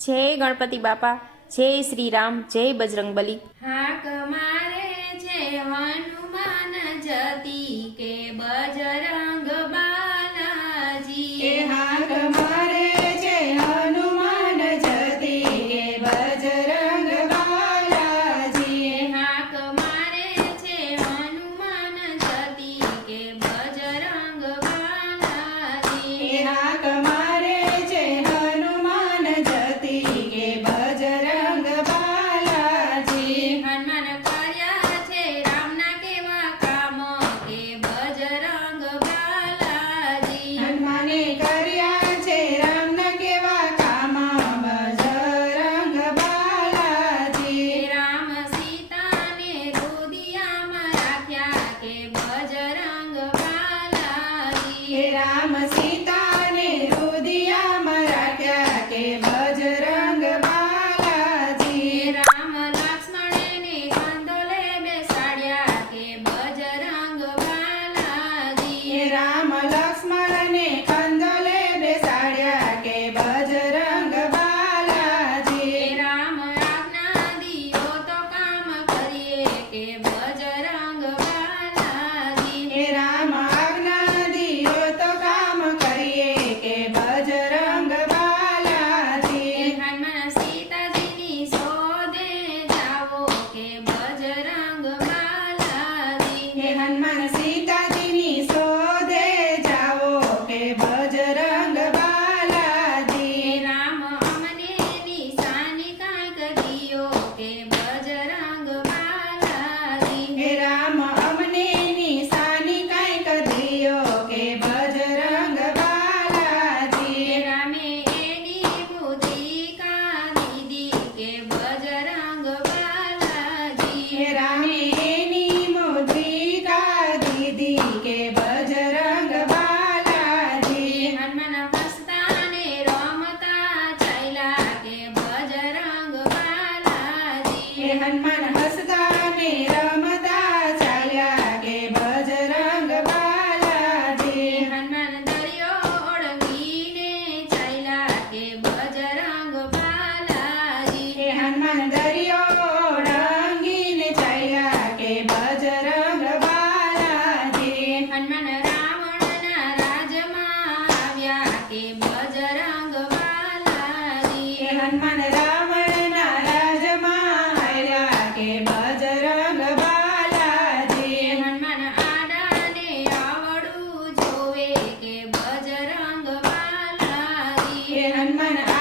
જય ગણપતિ બાપા, જય શ્રી રામ જય બજરંગબલી હાક મારે જય હનુમાન જતી કે બજર Mamacita. હે Hanuman Shri queridas hermanas, and mine.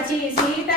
ela dizia